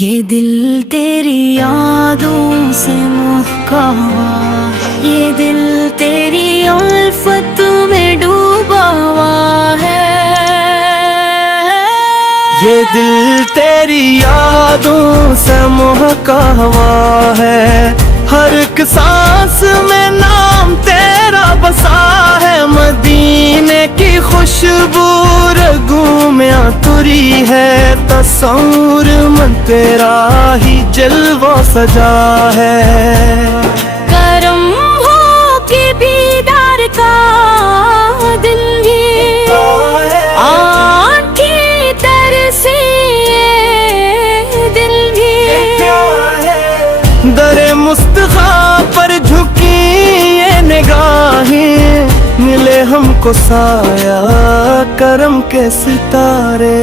یہ دل تیری یادوں سے مہکا ہوا، یہ دل تیری الفت میں ڈوبا ہوا ہے، یہ دل تیری یادوں سے مہکا ہوا ہے، ہر ایک سانس میں نام تیرا بسا ہے، مدینے کی خوشبو رگوں میں عطری ہے، تصور میں تیرا ہی جلوہ سجا ہے، کرم ہو کے بیدار کا دل بھی آنکھیں ترسے دل بھی، در مصطفیٰ پر جھکی یہ نگاہیں، ملے ہم کو سایہ کرم کے ستارے،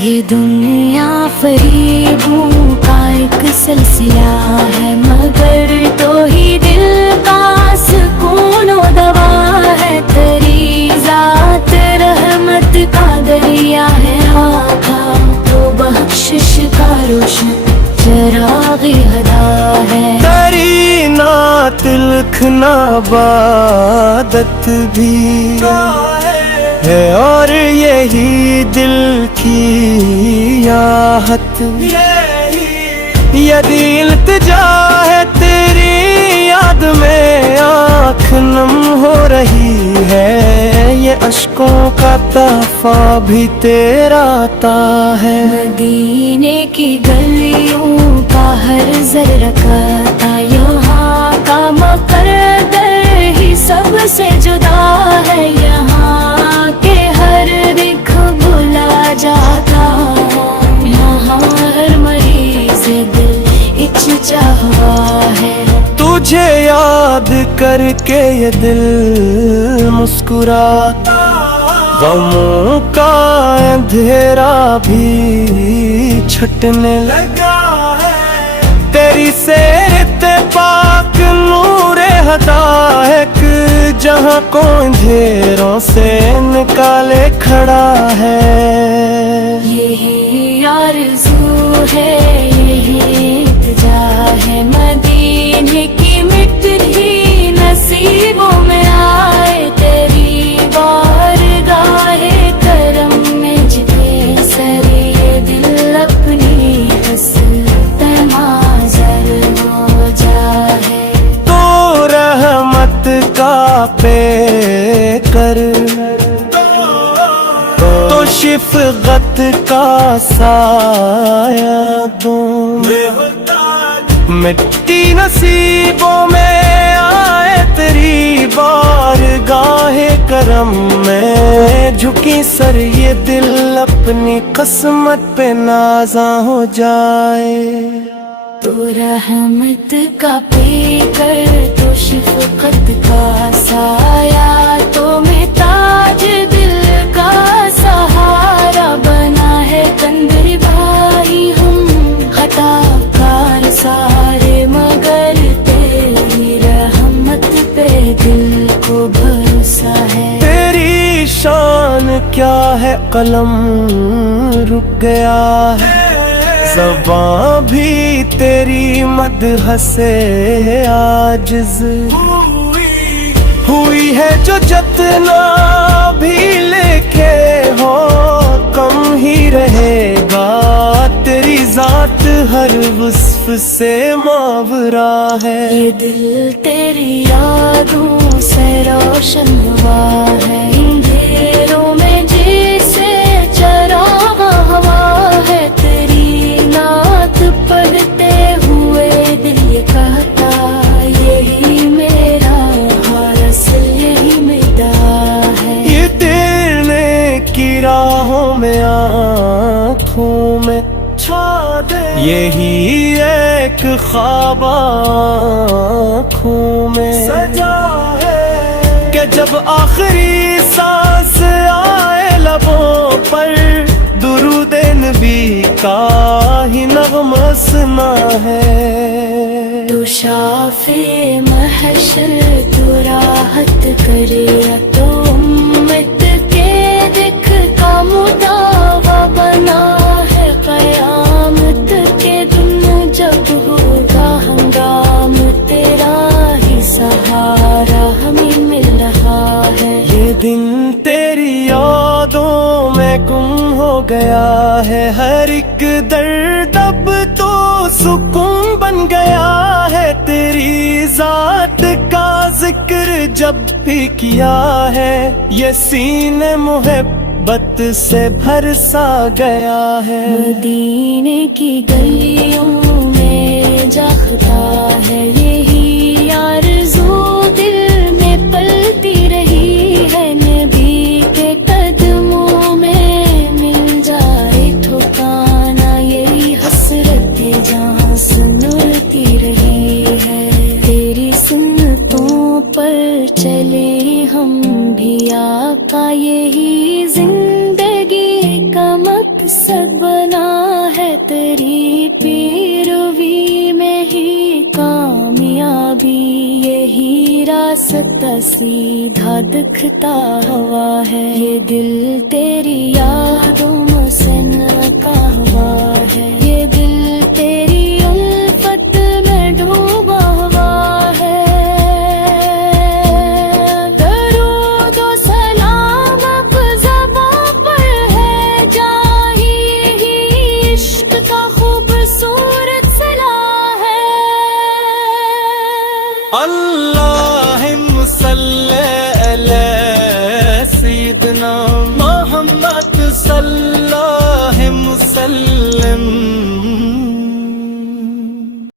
یہ دنیا فریبوں کا ایک سلسلہ ہے، مگر تو ہی دل کا سکون و دوا ہے، تیری ذات رحمت کا دریا ہے، آقا تو بخشش کا روشن چراغ ہدا ہے، تیری نعت لکھنا عبادت بھی ہے، اور یہی دل کی آہت، یدی التجا ہے تیری یاد میں آنکھ نم ہو رہی ہے، یہ اشکوں کا تحفہ بھی تیرا عطا ہے، مدینے کی گلیوں کا ہر ذرہ قطع، یہاں کا مقدر ہی سب سے جدا ہے، یہاں کے ہر دکھ بھلا جاتا، یہاں ہر مریض دل چاہوا ہے، تجھے یاد کر کے یہ دل مسکراتا، غموں کا اندھیرا بھی چھٹنے لگا ہے، تیری سیرت پاک نور ہدایت، جہاں کو اندھیروں سے نکالے کھڑا ہے، یہی آرزو ہے، یہی التجا ہے، مدینے کی مٹی نصیبوں میں آئے، تیری بارگاہ کرم میں جتے سر، یہ دل اپنی حسرت معذر ہو جائے، تو رحمت کا پے کر، تو شفقت کا سایہ دوں، مٹی نصیبوں میں آئے تیری بارگاہ کرم میں، جھکی سر یہ دل اپنی قسمت پہ نازاں ہو جائے، تو رحمت کا پے کر، تو شفقت کا سایہ، تو میں تاج دل کا سہارا بنا ہے، کندر بھائی ہم خطا کار سارے، مگر تیری رحمت پہ دل کو بھروسہ ہے، تیری شان کیا ہے قلم رک گیا ہے، زباں بھی تیری مدح سے عاجز ہوئی ہے، جو جتنا بھی لکھے ہو کم ہی رہے گا، تیری ذات ہر وصف سے ماورا ہے، یہ دل تیری یادوں سے روشن ہوا ہے، اندھیروں میں جیسے چراغ ہوا ہے، تیری نعت پڑھتے ہوئے دل یہ کہتا، یہی میرا حاصل یہی میرا ہے، یہ تیرنے کی راہوں میں آنکھوں میں چھا دے، یہی ایک خواب آنکھوں میں سجا ہے، کہ جب آخری سانس آئے لبوں پر، درود نبی کا ہی نغمہ سنا ہے، تو شافع محشر تو راحت کرے، تو امت کے دکھ کا مداوا بنا ہے قیامت ہے ہر ایک درد اب تو سکون بن گیا ہے، تیری ذات کا ذکر جب بھی کیا ہے یہ سینے محبت سے بھر سا گیا ہے۔ مدینے کی گلیوں میں جاگتا ہے یہی آرزو، دل میں پلتی رہی ہے نبی کے قدموں میں مل جائے ٹھکانا، یہی حسرت جہاں سنتی رہی ہے، تیری سنتوں پر چلے ہم بھی آقا، یہی زندگی کا مقصد بنا ہے، تیری پیروی میں ہی کامیابی، یہی راستہ سیدھا دکھتا ہوا ہے، یہ دل تیری یادوں میں سنتا ہوا ہے، یہ دل تیری الفت میں ڈوبا ہوا ہے، درود و سلام اب زباں پر ہے، جاہی یہی عشق کا خوبصورت صلاح ہے۔ اللہم صلی علی سیدنا محمد صلی اللہ وسلم۔